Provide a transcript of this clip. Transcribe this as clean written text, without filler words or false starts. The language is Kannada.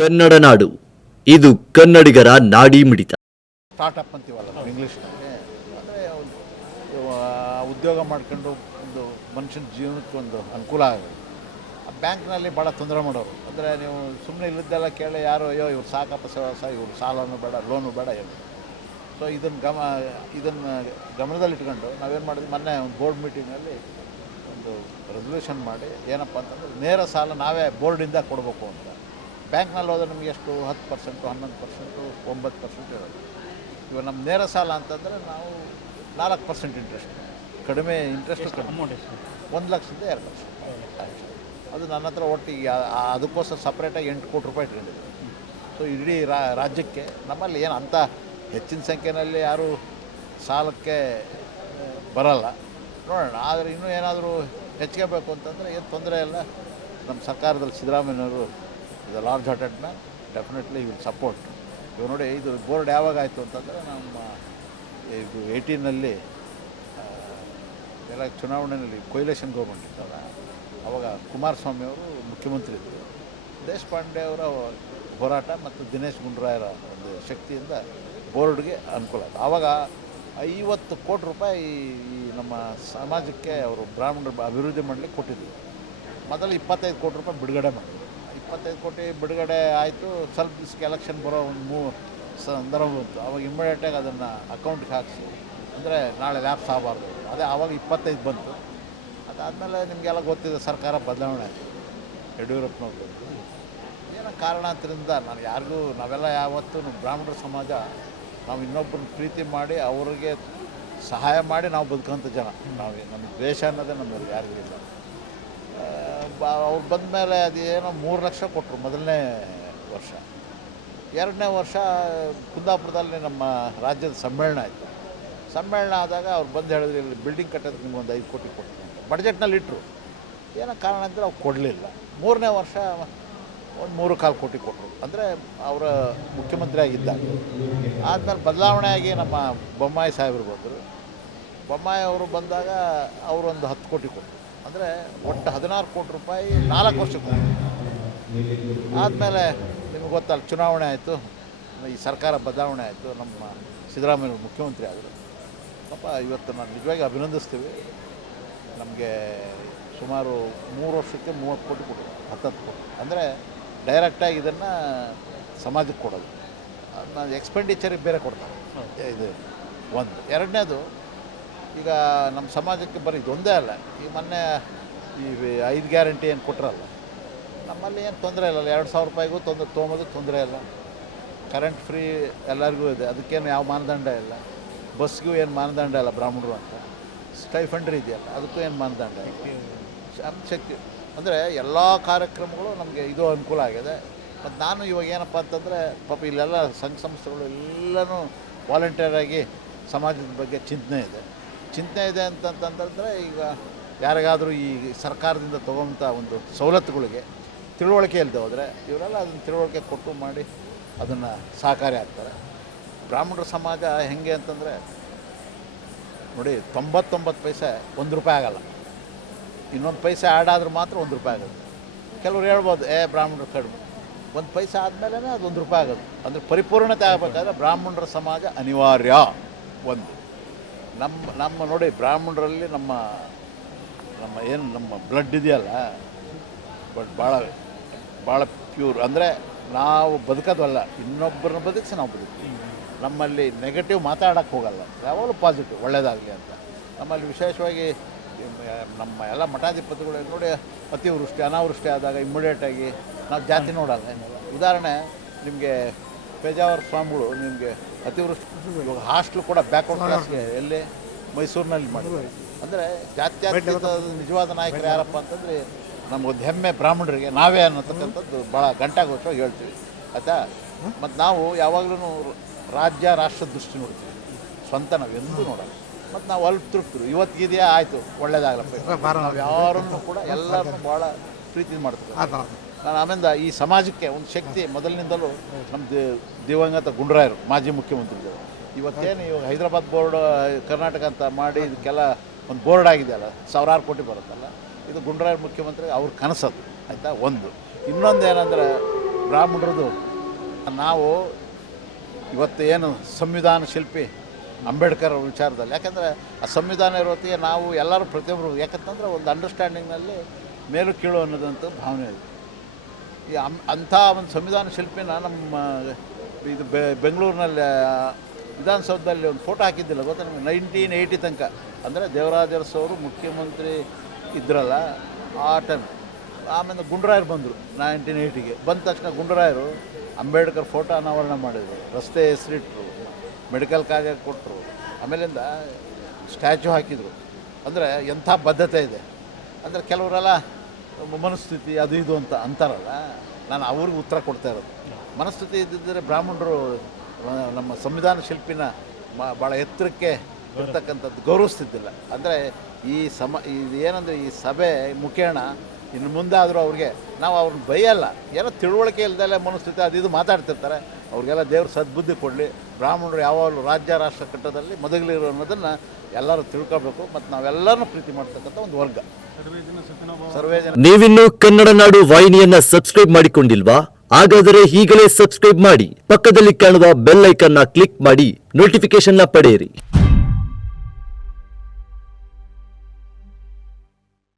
ಕನ್ನಡ ನಾಡು, ಇದು ಕನ್ನಡಿಗರ ನಾಡಿ ಮಿಡಿತ. ಸ್ಟಾರ್ಟಪ್ ಅಂತೀವಲ್ಲ ನಾವು ಇಂಗ್ಲೀಷ್ನಲ್ಲಿ, ಅಂದರೆ ಉದ್ಯೋಗ ಮಾಡ್ಕೊಂಡು ಒಂದು ಮನುಷ್ಯನ ಜೀವನಕ್ಕೆ ಒಂದು ಅನುಕೂಲ ಆಗೋದು. ಆ ಬ್ಯಾಂಕ್ನಲ್ಲಿ ಭಾಳ ತೊಂದರೆ ಮಾಡೋರು. ಅಂದರೆ ನೀವು ಸುಮ್ಮನೆ ಇಲ್ಲದ್ದೆಲ್ಲ ಕೇಳಿ ಯಾರು ಅಯ್ಯೋ ಇವ್ರು ಸಾಕಪ್ಪ ಸಹ ಇವ್ರು ಸಾಲನೂ ಬೇಡ ಲೋನು ಬೇಡ ಹೇಳಿ. ಸೊ ಇದನ್ನು ಗಮನದಲ್ಲಿಟ್ಕೊಂಡು ನಾವೇನು ಮಾಡಿದ್ವಿ, ಮೊನ್ನೆ ಒಂದು ಬೋರ್ಡ್ ಮೀಟಿಂಗಲ್ಲಿ ಒಂದು ರೆಸಲ್ಯೂಷನ್ ಮಾಡಿ ಏನಪ್ಪ ಅಂತಂದರೆ ನೇರ ಸಾಲ ನಾವೇ ಬೋರ್ಡಿಂದ ಕೊಡಬೇಕು ಅಂತ. ಬ್ಯಾಂಕ್ನಲ್ಲಿ ಹೋದ್ರೆ ನಮಗೆ ಎಷ್ಟು 10%, 11%, 9% ಇರೋದು. ಇವಾಗ ನಮ್ಮ ನೇರ ಸಾಲ ಅಂತಂದರೆ ನಾವು 4% ಇಂಟ್ರೆಸ್ಟ್, ಕಡಿಮೆ ಇಂಟ್ರೆಸ್ಟ್, ಅಮೌಂಟ್ ಎಷ್ಟು 1 ಲಕ್ಷದಿಂದ 2 ಲಕ್ಷ ಅಷ್ಟೇ. ಅದು ನನ್ನ ಹತ್ರ ಒಟ್ಟಿಗೆ ಅದಕ್ಕೋಸ್ಕರ ಸಪ್ರೇಟಾಗಿ 8 ಕೋಟಿ ರೂಪಾಯಿ ಇಟ್ಕೊಂಡಿದ್ದೆ. ಸೊ ಇಡೀ ರಾಜ್ಯಕ್ಕೆ ನಮ್ಮಲ್ಲಿ ಏನು ಅಂಥ ಹೆಚ್ಚಿನ ಸಂಖ್ಯೆಯಲ್ಲಿ ಯಾರೂ ಸಾಲಕ್ಕೆ ಬರಲ್ಲ, ನೋಡೋಣ. ಆದರೆ ಇನ್ನೂ ಏನಾದರೂ ಹೆಚ್ಚಿಗೆ ಬೇಕು ಅಂತಂದರೆ ಏನು ತೊಂದರೆ ಇಲ್ಲ. ನಮ್ಮ ಸರ್ಕಾರದಲ್ಲಿ ಸಿದ್ದರಾಮಯ್ಯನವರು ಇದು large hearted man, definitely will support. ಇವಾಗ ನೋಡಿ, ಇದು ಬೋರ್ಡ್ ಯಾವಾಗ ಆಯಿತು ಅಂತಂದರೆ ನಮ್ಮ ಇದು 18ನಲ್ಲಿ ಎಲ್ಲ ಚುನಾವಣೆಯಲ್ಲಿ ಕೊಯ್ಲೇಷನ್ ಗೌರ್ಮೆಂಟ್ ಇತ್ತಲ್ಲ, ಆವಾಗ ಕುಮಾರಸ್ವಾಮಿ ಅವರು ಮುಖ್ಯಮಂತ್ರಿ ಇದ್ದರು. ದೇಶಪಾಂಡೆ ಅವರ ಹೋರಾಟ ಮತ್ತು ದಿನೇಶ್ ಗುಂಡೂರಾಯರ ಒಂದು ಶಕ್ತಿಯಿಂದ ಬೋರ್ಡ್ಗೆ ಅನುಕೂಲ ಆಯಿತು. ಆವಾಗ 50 ಕೋಟಿ ರೂಪಾಯಿ ಈ ನಮ್ಮ ಸಮಾಜಕ್ಕೆ ಅವರು ಬ್ರಾಹ್ಮಣರ ಅಭಿವೃದ್ಧಿ ಮಾಡಲಿಕ್ಕೆ ಕೊಟ್ಟಿದ್ದರು. ಮೊದಲು 25 ಕೋಟಿ ರೂಪಾಯಿ ಬಿಡುಗಡೆ ಮಾಡಿದ್ರು. 25 ಕೋಟಿ ಬಿಡುಗಡೆ ಆಯಿತು. ಸ್ವಲ್ಪ ದಿವಸಕ್ಕೆ ಎಲೆಕ್ಷನ್ ಬರೋ ಒಂದು ಸಂದರ್ಭ ಬಂತು. ಆವಾಗ ಇಮ್ಮಿಡಿಯೇಟಾಗಿ ಅದನ್ನು ಅಕೌಂಟ್ಗೆ ಹಾಕಿಸಿ, ಅಂದರೆ ನಾಳೆ ಲ್ಯಾಪ್ಸ್ ಆಗಬಾರ್ದು. ಅದೇ ಆವಾಗ 25 ಬಂತು. ಅದಾದಮೇಲೆ ನಿಮಗೆಲ್ಲ ಗೊತ್ತಿದೆ, ಸರ್ಕಾರ ಬದಲಾವಣೆ ಆಯಿತು, ಯಡಿಯೂರಪ್ಪನವ್ರು ಬಂತು. ಏನೋ ಕಾರಣಾಂತರದಿಂದ ನಾವೆಲ್ಲ ಯಾವತ್ತೂ ಬ್ರಾಹ್ಮಣರ ಸಮಾಜ, ನಾವು ಇನ್ನೊಬ್ಬರನ್ನ ಪ್ರೀತಿ ಮಾಡಿ ಅವ್ರಿಗೆ ಸಹಾಯ ಮಾಡಿ ನಾವು ಬದುಕೋಂಥ ಜನ. ನಮ್ಮ ದ್ವೇಷ ಅನ್ನೋದೇ ನಮ್ಮಲ್ಲಿ ಯಾರಿಗೂ ಇಲ್ಲ. ಅವ್ರು ಬಂದ ಮೇಲೆ ಅದೇನೋ 3 ಲಕ್ಷ ಕೊಟ್ಟರು ಮೊದಲನೇ ವರ್ಷ. 2ನೇ ವರ್ಷ ಕುಂದಾಪುರದಲ್ಲಿ ನಮ್ಮ ರಾಜ್ಯದ ಸಮ್ಮೇಳನ ಆಯಿತು. ಸಮ್ಮೇಳನ ಆದಾಗ ಅವ್ರು ಬಂದು ಹೇಳಿದ್ರು, ಇಲ್ಲಿ ಬಿಲ್ಡಿಂಗ್ ಕಟ್ಟೋದಕ್ಕೆ ನಿಮ್ಗೊಂದು 5 ಕೋಟಿ ಕೊಡ್ತೀನಿ ಅಂತ ಬಡ್ಜೆಟ್ನಲ್ಲಿ ಇಟ್ಟರು. ಏನೋ ಕಾರಣ ಅಂದರೆ ಅವ್ರು ಕೊಡಲಿಲ್ಲ. 3ನೇ ವರ್ಷ ಒಂದು 3.25 ಕೋಟಿ ಕೊಟ್ಟರು, ಅಂದರೆ ಅವರ ಮುಖ್ಯಮಂತ್ರಿ ಆಗಿದ್ದಾಗ. ಆದಮೇಲೆ ಬದಲಾವಣೆ ಆಗಿ ನಮ್ಮ ಬೊಮ್ಮಾಯಿ ಸಾಹೇಬರು ಬಂದರು. ಬೊಮ್ಮಾಯಿ ಅವರು ಬಂದಾಗ ಅವರೊಂದು 10 ಕೋಟಿ ಕೊಟ್ಟರು, ಅಂದರೆ ಒಟ್ಟು 16 ಕೋಟಿ ರೂಪಾಯಿ 4 ವರ್ಷಕ್ಕೆ. ಆದಮೇಲೆ ನಿಮಗೆ ಗೊತ್ತಲ್ಲ, ಚುನಾವಣೆ ಆಯಿತು, ಈ ಸರ್ಕಾರ ಬದಲಾವಣೆ ಆಯಿತು, ನಮ್ಮ ಸಿದ್ದರಾಮಯ್ಯ ಮುಖ್ಯಮಂತ್ರಿ ಆದರು. ಪಾಪ ಇವತ್ತು ನಾವು ನಿಜವಾಗಿ ಅಭಿನಂದಿಸ್ತೀವಿ. ನಮಗೆ ಸುಮಾರು 3 ವರ್ಷಕ್ಕೆ 30 ಕೋಟಿ ಕೊಟ್ಟರು, 10 ಕೋಟಿ. ಅಂದರೆ ಡೈರೆಕ್ಟಾಗಿ ಇದನ್ನು ಸಮಾಜಕ್ಕೆ ಕೊಡೋದು, ಅದನ್ನ ಎಕ್ಸ್ಪೆಂಡಿಚರಿಗೆ ಬೇರೆ ಕೊಡ್ತಾರೆ. ಇದು ಒಂದು. ಎರಡನೇದು, ಈಗ ನಮ್ಮ ಸಮಾಜಕ್ಕೆ ಬರೀ ಇದೊಂದೇ ಅಲ್ಲ, ಈ ಮೊನ್ನೆ ಈ 5 ಗ್ಯಾರಂಟಿ ಏನು ಕೊಟ್ಟರಲ್ಲ, ನಮ್ಮಲ್ಲಿ ಏನು ತೊಂದರೆ ಇಲ್ಲ. 2,000 ರೂಪಾಯಿಗೂ ತೊಗೊಂಬೋದು, ತೊಂದರೆ ಇಲ್ಲ. ಕರೆಂಟ್ ಫ್ರೀ ಎಲ್ಲರಿಗೂ ಇದೆ, ಅದಕ್ಕೇನು ಯಾವ ಮಾನದಂಡ ಇಲ್ಲ. ಬಸ್ಗೂ ಏನು ಮಾನದಂಡ ಇಲ್ಲ ಬ್ರಾಹ್ಮಣರು ಅಂತ. ಸ್ಟೈಫಂಡ್ರಿ ಇದೆಯಲ್ಲ, ಅದಕ್ಕೂ ಏನು ಮಾನದಂಡ ಇಲ್ಲ. ಶಕ್ತಿ ಅಂದರೆ ಎಲ್ಲ ಕಾರ್ಯಕ್ರಮಗಳು ನಮಗೆ ಇದು ಅನುಕೂಲ ಆಗಿದೆ. ಮತ್ತು ನಾನು ಇವಾಗ ಏನಪ್ಪ ಅಂತಂದರೆ, ಪಾಪ ಇಲ್ಲೆಲ್ಲ ಸಂಘ ಸಂಸ್ಥೆಗಳು ಎಲ್ಲನೂ ವಾಲಂಟಿಯರಾಗಿ ಸಮಾಜದ ಬಗ್ಗೆ ಚಿಂತನೆ ಇದೆ ಅಂತಂತಂದರೆ, ಈಗ ಯಾರಿಗಾದರೂ ಈ ಸರ್ಕಾರದಿಂದ ತೊಗೊಂಥ ಒಂದು ಸವಲತ್ತುಗಳಿಗೆ ತಿಳುವಳಿಕೆ ಇಲ್ಲದೆ ಹೋದರೆ ಇವರೆಲ್ಲ ಅದನ್ನು ತಿಳುವಳಿಕೆ ಕೊಟ್ಟು ಮಾಡಿ ಅದನ್ನು ಸಹಕಾರಿ ಆಗ್ತಾರೆ. ಬ್ರಾಹ್ಮಣರ ಸಮಾಜ ಹೇಗೆ ಅಂತಂದರೆ ನೋಡಿ, 99 ಪೈಸೆ 1 ರೂಪಾಯಿ ಆಗೋಲ್ಲ. ಇನ್ನೊಂದು ಪೈಸೆ ಆ್ಯಡ್ ಆದ್ರೆ ಮಾತ್ರ 1 ರೂಪಾಯಿ ಆಗೋದು. ಕೆಲವ್ರು ಹೇಳ್ಬೋದು, ಬ್ರಾಹ್ಮಣರು ಕಡಿಮೆ. 1 ಪೈಸೆ ಆದಮೇಲೆ ಅದು 1 ರೂಪಾಯಿ ಆಗೋದು. ಅಂದರೆ ಪರಿಪೂರ್ಣತೆ ಆಗಬೇಕಾದ್ರೆ ಬ್ರಾಹ್ಮಣರ ಸಮಾಜ ಅನಿವಾರ್ಯ. ಒಂದು ನಮ್ಮ ನೋಡಿ, ಬ್ರಾಹ್ಮಣರಲ್ಲಿ ನಮ್ಮ ಏನು ನಮ್ಮ ಬ್ಲಡ್ ಇದೆಯಲ್ಲ, ಬಟ್ ಭಾಳ ಪ್ಯೂರ್. ಅಂದರೆ ನಾವು ಬದುಕೋದಲ್ಲ, ಇನ್ನೊಬ್ಬರನ್ನ ಬದುಕಿಸಿ ನಾವು ಬದುಕ್ತೀವಿ. ನಮ್ಮಲ್ಲಿ ನೆಗೆಟಿವ್ ಮಾತಾಡೋಕ್ಕೆ ಹೋಗಲ್ಲ, ಯಾವಾಗಲೂ ಪಾಸಿಟಿವ್, ಒಳ್ಳೆಯದಾಗಲಿ ಅಂತ. ನಮ್ಮಲ್ಲಿ ವಿಶೇಷವಾಗಿ ನಮ್ಮ ಎಲ್ಲ ಮಠಾಧಿಪತಿಗಳು ನೋಡಿ, ಅತಿವೃಷ್ಟಿ ಅನಾವೃಷ್ಟಿ ಆದಾಗ ಇಮ್ಮಿಡಿಯೇಟಾಗಿ ನಾವು ಜಾತಿ ನೋಡಲ್ಲ, ಏನಿಲ್ಲ. ಉದಾಹರಣೆ ನಿಮಗೆ ಪೇಜಾವರ ಸ್ವಾಮಿಗಳು, ನಿಮಗೆ ಅತಿವೃಷ್ಟಿ ಇವಾಗ ಹಾಸ್ಟ್ಲು ಕೂಡ ಬ್ಯಾಕ್ವರ್ಡ್ ಕ್ಲಾಸ್ಗೆ ಎಲ್ಲಿ ಮೈಸೂರಿನಲ್ಲಿ ಮಾಡಿದ್ದಾರೆ. ಅಂದರೆ ಜಾತ್ಯತೀತ ನಿಜವಾದ ನಾಯಕರು ಯಾರಪ್ಪ ಅಂತಂದರೆ ನಮಗೊಂದು ಹೆಮ್ಮೆ ಬ್ರಾಹ್ಮಣರಿಗೆ ನಾವೇ ಅನ್ನತಕ್ಕಂಥದ್ದು ಭಾಳ ಗಂಟಾಘೋಷವಾಗಿ ಹೇಳ್ತೀವಿ, ಆಯಿತಾ. ಮತ್ತು ನಾವು ಯಾವಾಗಲೂ ರಾಜ್ಯ ರಾಷ್ಟ್ರದ ದೃಷ್ಟಿ ನೋಡ್ತೀವಿ, ಸ್ವಂತ ನಾವೆಂದೂ ನೋಡೋಲ್ಲ. ಮತ್ತು ನಾವು ಅಲ್ಪ ತೃಪ್ತರು, ಇವತ್ತಿದೆಯಾ ಆಯಿತು, ಒಳ್ಳೇದಾಗಲಪ್ಪ. ನಾವು ಯಾರನ್ನು ಕೂಡ ಎಲ್ಲರನ್ನೂ ಭಾಳ ಪ್ರೀತಿ ಮಾಡ್ತೀವಿ. ನಾನು ಆಮೇಲೆ ಈ ಸಮಾಜಕ್ಕೆ ಒಂದು ಶಕ್ತಿ ಮೊದಲಿನಿಂದಲೂ ನಮ್ಮ ದಿವಂಗತ ಗುಂಡೂರಾಯರು ಮಾಜಿ ಮುಖ್ಯಮಂತ್ರಿಗಳು. ಇವತ್ತೇನು ಇವಾಗ ಹೈದರಾಬಾದ್ ಬೋರ್ಡ್ ಕರ್ನಾಟಕ ಅಂತ ಮಾಡಿ ಇದಕ್ಕೆಲ್ಲ ಒಂದು ಬೋರ್ಡ್ ಆಗಿದೆಯಲ್ಲ, 1000 ಕೋಟಿ ಬರುತ್ತಲ್ಲ, ಇದು ಗುಂಡೂರಾಯರು ಮುಖ್ಯಮಂತ್ರಿ ಅವ್ರ ಕನಸದು, ಆಯಿತಾ. ಒಂದು. ಇನ್ನೊಂದು ಏನಂದರೆ ಬ್ರಾಹ್ಮಣರದು. ನಾವು ಇವತ್ತು ಏನು ಸಂವಿಧಾನ ಶಿಲ್ಪಿ ಅಂಬೇಡ್ಕರ್ ಅವ್ರ ವಿಚಾರದಲ್ಲಿ, ಯಾಕಂದರೆ ಆ ಸಂವಿಧಾನ ಇರೋತ್ತಿಗೆ ನಾವು ಎಲ್ಲರೂ ಪ್ರತಿಯೊಬ್ಬರು, ಯಾಕಂತಂದರೆ ಒಂದು ಅಂಡರ್ಸ್ಟ್ಯಾಂಡಿಂಗ್ನಲ್ಲಿ ಮೇಲು ಕೀಳು ಅನ್ನೋದಂಥ ಭಾವನೆ ಇದೆ. ಈ ಅಂಥ ಒಂದು ಸಂವಿಧಾನ ಶಿಲ್ಪಿನ ನಮ್ಮ ಇದು ಬೆಂಗಳೂರಿನಲ್ಲಿ ವಿಧಾನಸೌಧದಲ್ಲಿ ಒಂದು ಫೋಟೋ ಹಾಕಿದ್ದಿಲ್ಲ ಗೊತ್ತಾ ನಿಮಗೆ? 1980 ತನಕ, ಅಂದರೆ ದೇವರಾಜ ಅರಸು ಅವರು ಮುಖ್ಯಮಂತ್ರಿ ಇದ್ರಲ್ಲ ಆ ಟೈಮ್. ಆಮೇಲೆ ಗುಂಡ್ರಾಯರು ಬಂದರು 1980ಗೆ. ಬಂದ ತಕ್ಷಣ ಗುಂಡ್ರಾಯರು ಅಂಬೇಡ್ಕರ್ ಫೋಟೋ ಅನಾವರಣ ಮಾಡಿದರು, ರಸ್ತೆ ಹೆಸರಿಟ್ಟರು, ಮೆಡಿಕಲ್ ಕಾಲೇಜ್ ಕೊಟ್ಟರು, ಆಮೇಲಿಂದ ಸ್ಟ್ಯಾಚು ಹಾಕಿದರು. ಅಂದರೆ ಎಂಥ ಬದ್ಧತೆ ಇದೆ ಅಂದರೆ, ಕೆಲವರೆಲ್ಲ ಮನಸ್ಥಿತಿ ಅದು ಇದು ಅಂತ ಅಂತಾರಲ್ಲ, ನಾನು ಅವ್ರಿಗೆ ಉತ್ತರ ಕೊಡ್ತಾ ಇರೋದು. ಮನಸ್ಥಿತಿ ಇದ್ದಿದ್ದರೆ ಬ್ರಾಹ್ಮಣರು ನಮ್ಮ ಸಂವಿಧಾನ ಶಿಲ್ಪಿನ ಭಾಳ ಎತ್ತರಕ್ಕೆ ಇರ್ತಕ್ಕಂಥದ್ದು ಗೌರವಿಸ್ತಿದ್ದಿಲ್ಲ. ಅಂದರೆ ಇದು ಏನಂದರೆ ಈ ಸಭೆ ಮುಖೇಣ ಇನ್ನು ಮುಂದೆ ಆದರೂ ಅವ್ರಿಗೆ ನಾವು ಅವ್ರನ್ನ ಬೈಯಲ್ಲ, ಏನೋ ತಿಳುವಳಿಕೆ ಇಲ್ದಲ್ಲೇ ಮನಸ್ಥಿತಿ ಅದು ಇದು ಮಾತಾಡ್ತಿರ್ತಾರೆ. ಅವ್ರಿಗೆಲ್ಲ ದೇವ್ರ ಸದ್ಬುದ್ಧಿ ಕೊಡಲಿ. ಬ್ರಾಹ್ಮಣರು ಯಾವಾಗಲೂ ರಾಜ್ಯ ರಾಷ್ಟ್ರ ಕಟ್ಟೋದಲ್ಲಿ ಮೊದಲಿರೋ ಅನ್ನೋದನ್ನು ಎಲ್ಲರೂ ತಿಳ್ಕೊಬೇಕು. ಮತ್ತು ನಾವೆಲ್ಲರನ್ನೂ ಪ್ರೀತಿ ಮಾಡ್ತಕ್ಕಂಥ ಒಂದು ವರ್ಗ ಸರ್ವೇ ಜನ. ನೀವಿನ್ನು ಕನ್ನಡ ನಾಡು ವಾಹಿನಿಯನ್ನ ಸಬ್ಸ್ಕ್ರೈಬ್ ಮಾಡಿಕೊಂಡಿಲ್ವಾ? ಹಾಗಾದರೆ ಈಗಲೇ ಸಬ್ಸ್ಕ್ರೈಬ್ ಮಾಡಿ, ಪಕ್ಕದಲ್ಲಿ ಕಾಣುವ ಬೆಲ್ ಐಕಾನ್ನ ಕ್ಲಿಕ್ ಮಾಡಿ ನೋಟಿಫಿಕೇಶನ್ ಪಡೆಯಿರಿ.